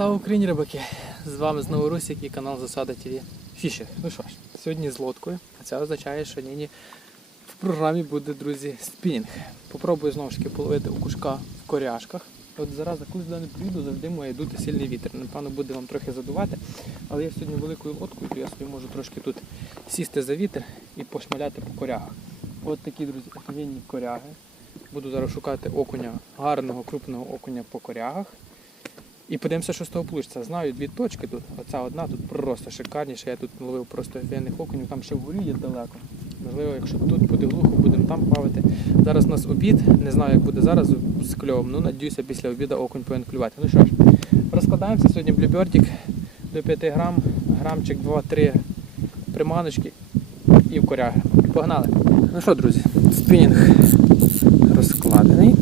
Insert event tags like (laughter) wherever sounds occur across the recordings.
Слава Україні, рибаки! З вами знову Русік і канал Засада ТВ Фішер. Ну що ж, сьогодні з лодкою, а це означає, що нині в програмі буде, друзі, спінінг. Попробую знову ж таки половити окушка в коряшках. От зараз сюди не приїду, завжди має дути сильний вітер. Напевно, буде вам трохи задувати. Але я сьогодні великою лодкою, то я собі можу трошки тут сісти за вітер і пошмаляти по корягах. От такі, друзі, офігенні коряги. Буду зараз шукати окуня, гарного крупного окуня по корягах. І подивимося, що з того вийде. Знаю дві точки тут. Оця одна тут просто шикарніша. Я тут ловив просто офігенних окунів, там ще вгорі є далеко. Можливо, якщо тут буде глухо, будемо там плавати. Зараз у нас обід, не знаю, як буде зараз з кльовом. Ну, надіюся, після обіду окунь повинен клювати. Ну що ж, розкладаємося сьогодні блюбердик до 5 грам, грамчик 2-3 приманочки і в коряги. Погнали! Ну що, друзі, спінінг розкладений.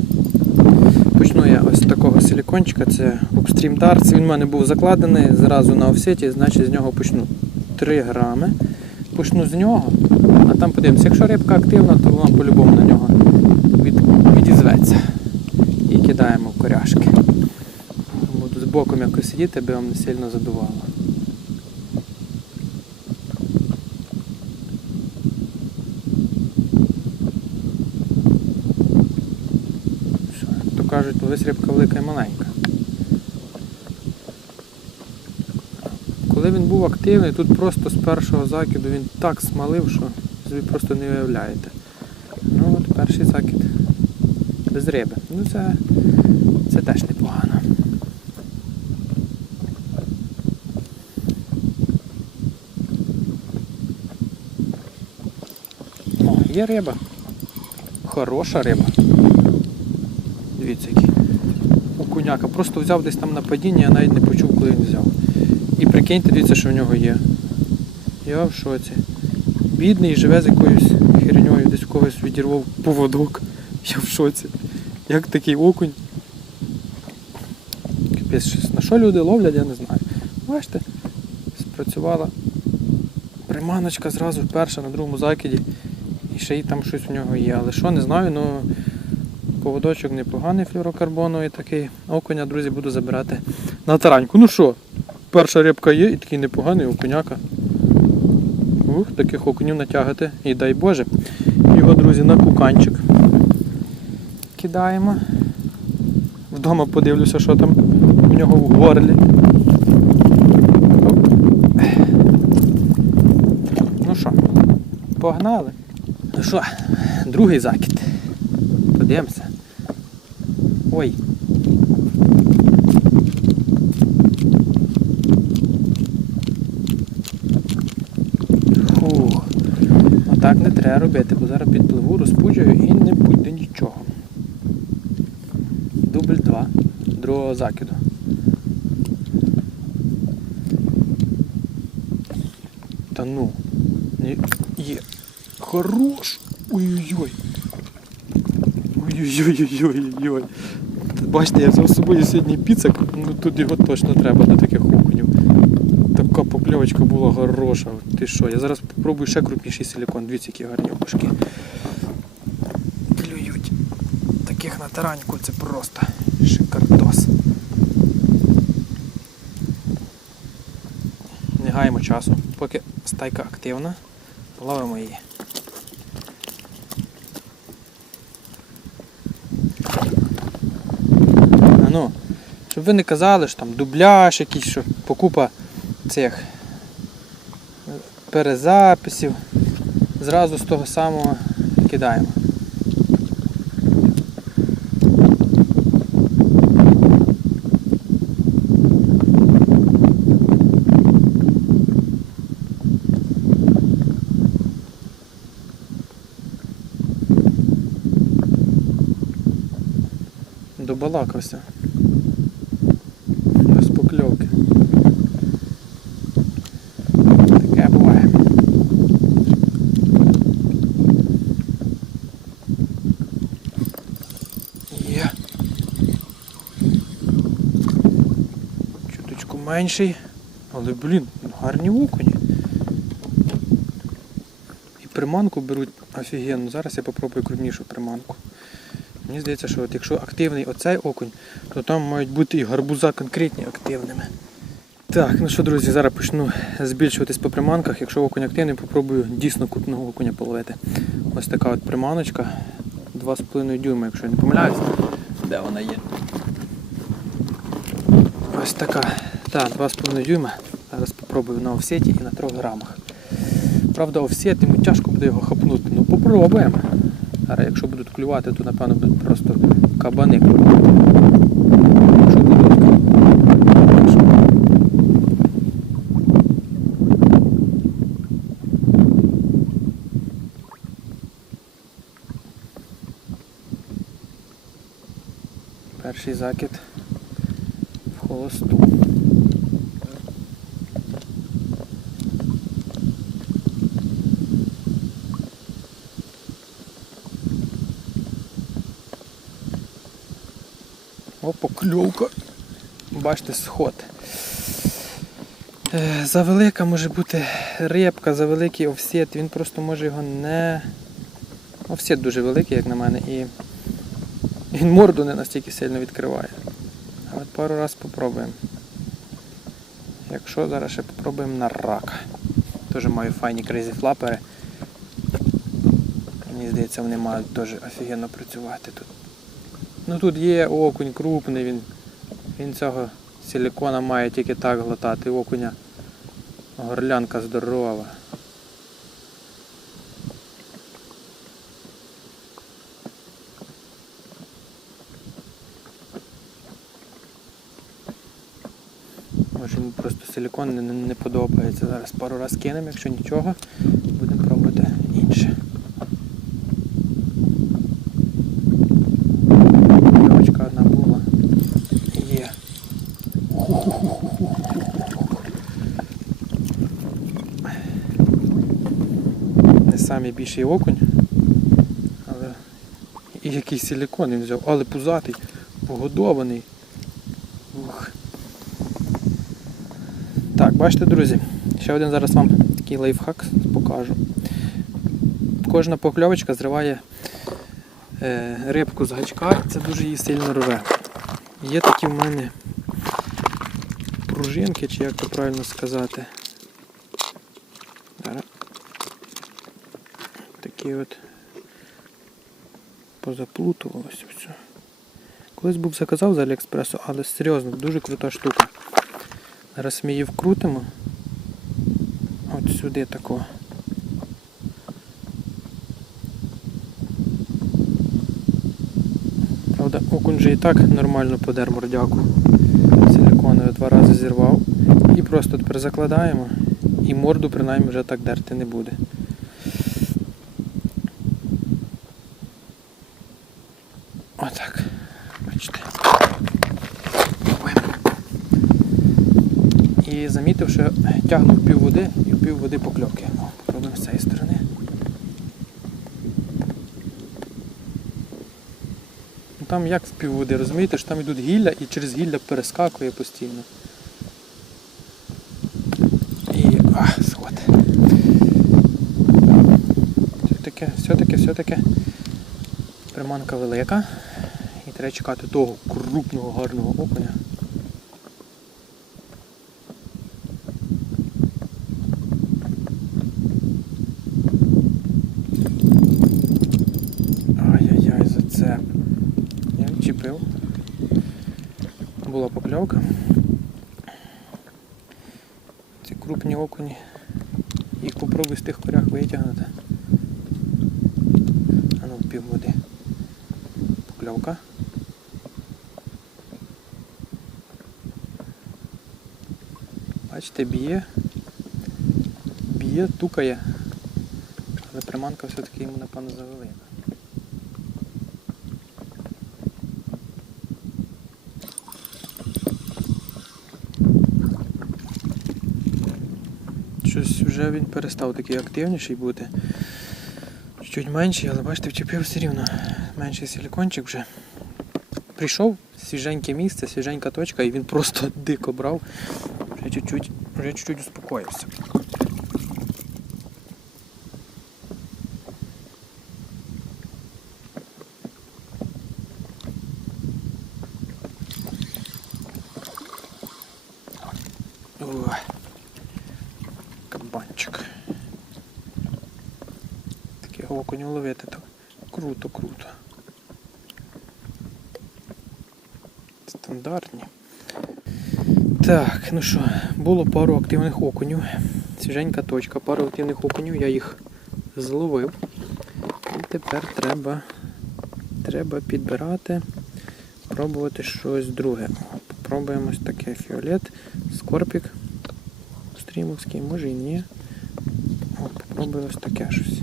Почну я ось з такого силікончика, це Upstream Darts. Він в мене був закладений зразу на офсеті, значить з нього почну 3 грами. Почну з нього, а там подивимося, якщо рибка активна, то вона по-любому на нього від, відізветься. І кидаємо коряшки. Буду з боком якось сидіти, аби вам не сильно задувало. Що, як ось рибка велика і маленька. Коли він був активний, тут просто з першого закиду він так смалив, що собі просто не уявляєте. Ну от перший закид без риби. Ну це, це теж непогано. О, є риба. Хороша риба. Дивіться який. Окуняка. Просто взяв десь там на падіння, я навіть не почув, коли він взяв. І прикиньте, дивіться, що в нього є. Я в шоці. Бідний живе з якоюсь херньою, десь в когось відірвав поводок. Я в шоці. Як такий окунь. Капець. На що люди ловлять, я не знаю. Бачите, спрацювала приманочка зразу перша на другому закиді. І ще й там щось в нього є. Але що, не знаю, ну поводочок непоганий флюрокарбоновий такий. Окуня, друзі, буду забирати на тараньку. Ну що, перша рибка є і такий непоганий окуняка. Ух, таких окунів натягати. І дай Боже. Його, друзі, на куканчик. Кидаємо. Вдома подивлюся, що там у нього в горлі. Ну що, погнали. Ну що, другий закид. Подивимося. Ой. Фух. Отак не треба робити, бо зараз підпливу, розпуджую і не буде нічого. Дубль 2 другого закиду. Та ну. Є. Хорош! Ой-ой-ой. Ой-ой-ой-ой-ой-ой. Бачите, я взяв з собою сьогодні піцак, ну тут його точно треба до таких окунів. Така покльовочка була хороша. Ти що? Я зараз спробую ще крупніший силікон. Дивіться, які гарні окушки. Клюють. Таких на тараньку це просто шикардос. Не гаємо часу, поки стайка активна, ловимо її. А ну, щоб ви не казали, що там дубляж якийсь, що покупа цих е, перезаписів. Зразу з того самого кидаємо. Добалакався. Покльовки. Таке буває. Є. Чуточку менший, але, блін, гарні окуні. І приманку беруть офігенно. Зараз я попробую крупнішу приманку. Мені здається, що от якщо активний оцей окунь, то там мають бути і гарбуза конкретні активними. Так, ну що, друзі, зараз почну збільшуватись по приманках. Якщо окунь активний, попробую дійсно крупного окуня половити. Ось така от приманочка. 2,5 дюйма, якщо я не помиляюсь. Де вона є? Ось така. Так, 2,5 дюйма. Зараз попробую на офсеті і на 3 грамах. Правда, офсет йому тяжко буде його хапнути. Ну попробуємо. Зараз якщо будуть клювати, то напевно будуть просто кабани клювати. Перший закид в холосту. О, покльовка. Бачите, сход. Е, Завелика може бути рибка, завеликий офсет, він просто може його не. Офсет дуже великий, як на мене, і він морду не настільки сильно відкриває. А от пару раз спробуємо. Якщо зараз ще попробуємо на рака. Теж маю файні крейзі флапери. Мені здається, вони мають теж офігенно працювати тут. Ну тут є окунь крупний, він, він цього силикона має тільки так глотати. Окуня горлянка здорова. Може просто силикон не, не подобається. Зараз пару раз кинемо, якщо нічого, будемо пробувати інше. Дівочка одна була. Є. Самий більший окунь, але і якийсь силикон він взяв, але пузатий, погодований. Ух. Так, бачите, друзі, ще один зараз вам такий лайфхак покажу. Кожна покльовочка зриває е, рибку з гачка, це дуже її сильно рве. Є такі в мене пружинки, чи як то правильно сказати. Зараз. Такі от позаплутувалося все. Колись був заказав з Аліекспресу, але серйозно, дуже крута штука. Зараз ми її вкрутимо. От сюди такого. Правда, окунь вже і так нормально подер мордяку. Силиконовою два рази зірвав. І просто тепер закладаємо і морду принаймні вже так дерти не буде. Отак. Бачите. Пробуємо. І замітив, що тягнув пів води і пів води покльовки. О, Попробуємо з цієї сторони. Ну, Там як в пів води, розумієте, що там йдуть гілля і через гілля перескакує постійно. І... А, сход. Все-таки, все-таки, все-таки приманка велика. І треба чекати того крупного гарного окуня. Ай-яй-яй, зацеп. Я відчепив. Була покльовка. Ці крупні окуні. Їх попробуй з тих корях витягнути. А ну, пів води. Покльовка. Бачите, б'є. Б'є, тукає. Але приманка все-таки йому, напевно, завелика. Щось вже він перестав такий активніший бути. Чуть менший, але бачите, вчепив все рівно. Менший силикончик вже. Прийшов, свіженьке місце, свіженька точка, і він просто (laughs) дико брав. Вже чуть-чуть, успокоївся. кабанчик. Такого окуня ловити так. Круто, круто. Стандартні. Так, ну що, було пару активних окунів. Свіженька точка, пару активних окунів, я їх зловив. І тепер треба, треба підбирати, пробувати щось друге. Попробуємо ось таке фіолет, скорпік стрімовський, може і ні. О, попробую ось таке щось.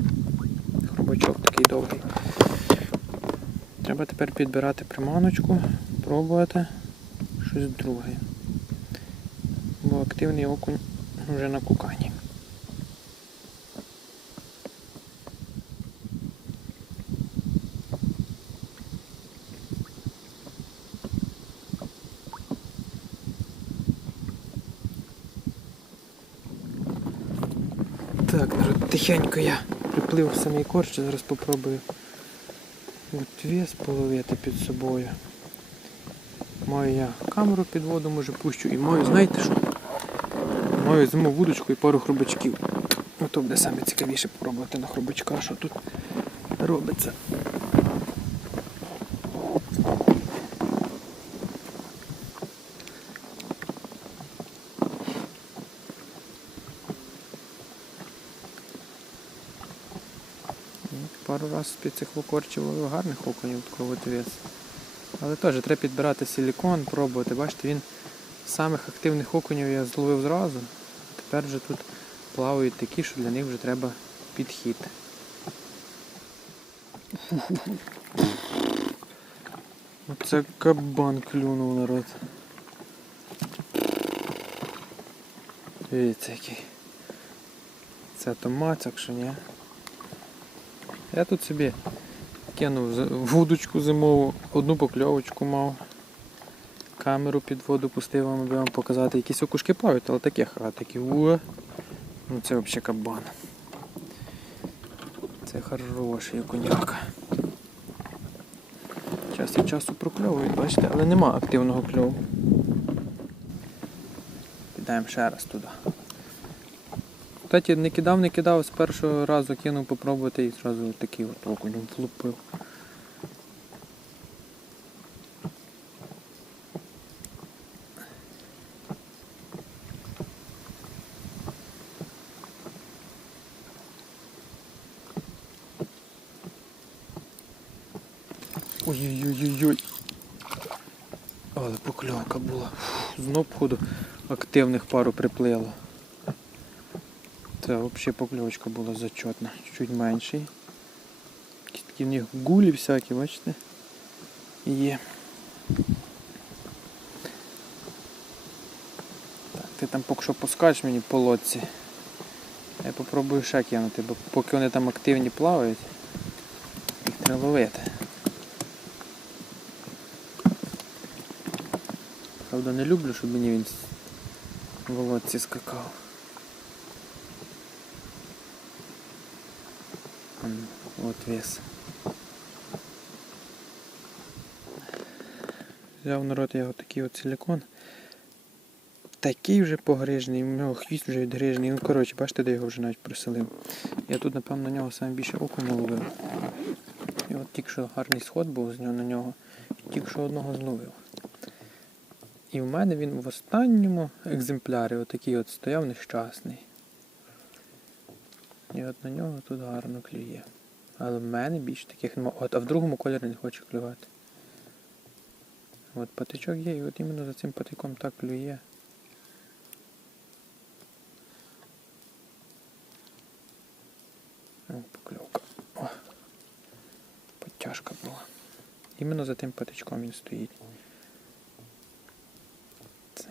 Хробачок такий довгий. Треба тепер підбирати приманочку, пробувати щось друге. Бо активний окунь вже на кукані. Так, народ, тихенько я приплив в самий корч, зараз попробую вес половити під собою. Маю я камеру під воду, може пущу і маю, знаєте що? Маю зиму вудочку і пару хробачків. Ото буде саме цікавіше попробувати на хробачка, що тут робиться. Ну, Пару разів з-під цих ловив гарних окунів такого вес. Але теж треба підбирати силікон, пробувати. Бачите, він самих активних окунів я зловив зразу. Тепер вже тут плавають такі, що для них вже треба підхід. Оце кабан клюнув народ. Дивіться який. Це то мацак, що ні. Я тут собі кинув вудочку зимову, одну покльовочку мав. Камеру під воду пустив вам, аби вам показати. Якісь окушки плавають, але такі уа. Ну це взагалі кабан. Це хороший окуняк. Час від часу прокльовують, бачите, але нема активного кльову. Підаємо ще раз туди. Кстати, не кидав, не кидав, з першого разу кинув попробувати і одразу такий от окунь влупив. Ой-ой-ой-ой. Але покльовка була. Фу, Знов походу активних пару приплило. Це взагалі покльовочка була зачетна, чуть менший. Такі в них гулі всякі, бачите? Є. Так, ти там поки що пускаєш мені по лодці. Я попробую ще кинути, бо поки вони там активні плавають, їх треба ловити. Правда не люблю, щоб мені він в лодці скакав. М, От вес. Взяв народ я отакий от силикон. Такий вже погрижений, у нього хвіст вже відгрижений. Ну, коротше, бачите, де його вже навіть приселив. Я тут, напевно, на нього саме більше окуня ловив. І от тільки що гарний сход був з нього на нього, тільки що одного зловив. І в мене він в останньому екземплярі отакий от стояв нещасний. І от на нього тут гарно клює. Але в мене більше таких немає. От, а в другому кольорі не хоче клювати. От патичок є, і от іменно за цим патиком так клює. О, покльовка. О. Потяжка була. Іменно за тим патичком він стоїть. Це.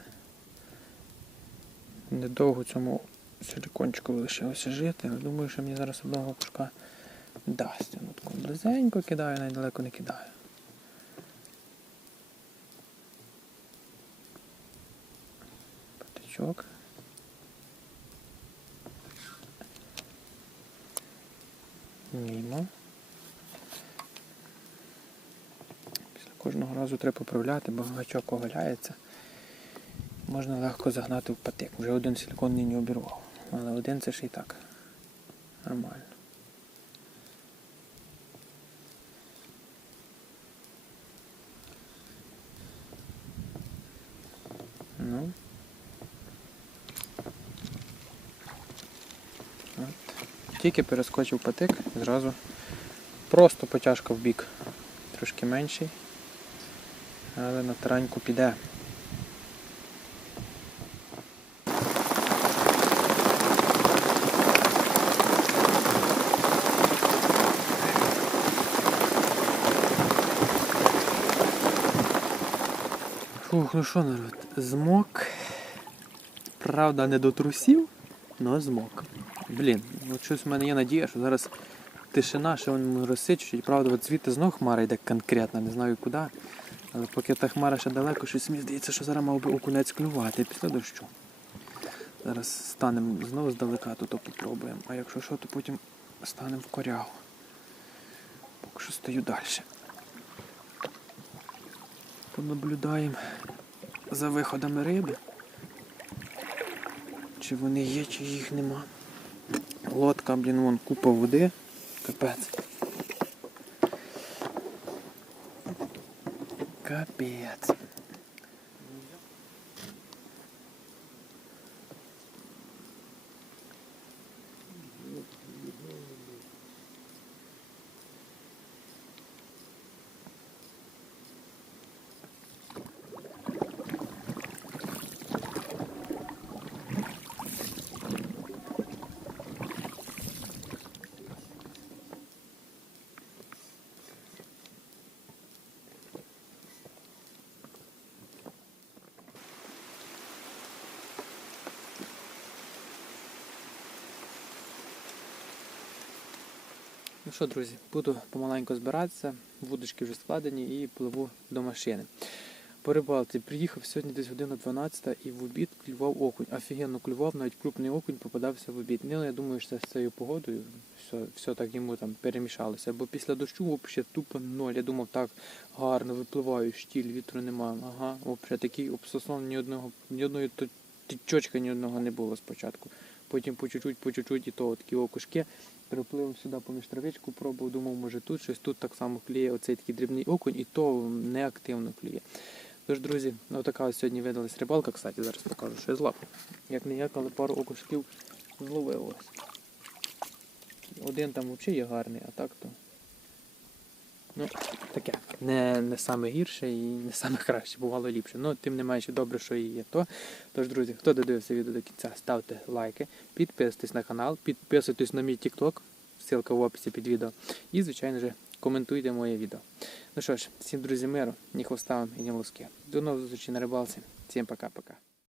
Недовго цьому силикончику лишилося жити, але думаю, що мені зараз одного пушка дасть. Ну, таку близенько кидаю, навіть далеко не кидаю. Патичок. Мімо. Після кожного разу треба поправляти, бо гачок оголяється. Можна легко загнати в патик. Вже один силикон нині обірвав. Але один це ж і так. Нормально. Ну. От. Тільки перескочив патик, зразу просто потяжка в бік. Трошки менший. Але на тараньку піде. Фух, ну що, народ, змок. Правда, не до трусів, але змок. Блін, от щось в мене є надія, що зараз тишина, що він розсичить. Правда, от звідти знов хмара йде конкретно, не знаю куди. Але поки та хмара ще далеко, щось мені здається, що зараз мав би окунець клювати після дощу. Зараз станемо знову здалека, то, то попробуємо. А якщо що, то потім станемо в корягу. Поки що стою далі. Понаблюдаємо за виходами риби. Чи вони є, чи їх нема. Лодка, блін, вон купа води. Капець. Капець. Ну що, друзі, буду помаленьку збиратися, вудочки вже складені і пливу до машини. По рибалці приїхав сьогодні десь година 12 і в обід клював окунь. Офігенно клював, навіть крупний окунь попадався в обід. Ну, я думаю, що з цією погодою все, все так йому там перемішалося. Бо після дощу взагалі тупо ноль. Я думав, так гарно випливаю, штіль, вітру немає. Ага, взагалі такий обсосон ні одного, ні одної то- ні одного не було спочатку. Потім по чуть-чуть, по чуть-чуть і то такі окушки. Приплив сюди поміж травичку, пробував, думав, може тут щось тут так само клює оцей такий дрібний окунь, і то неактивно клює. Тож, друзі, отака ось сьогодні видалась рибалка, кстати, зараз покажу, що я злапав. Як не як, але пару окушків зловив ось. Один там взагалі є гарний, а так то. Ну, таке. Не, не саме гірше і не саме краще, бувало ліпше. Ну, тим не менше добре, що і є то. Тож, друзі, хто додивився відео до кінця, ставте лайки, підписуйтесь на канал, підписуйтесь на мій TikTok, ссылка в описі під відео. І, звичайно ж, коментуйте моє відео. Ну що ж, всім друзі миру, ні хвоста вам і ні луски. До нових зустрічей на рибалці. Всім пока-пока.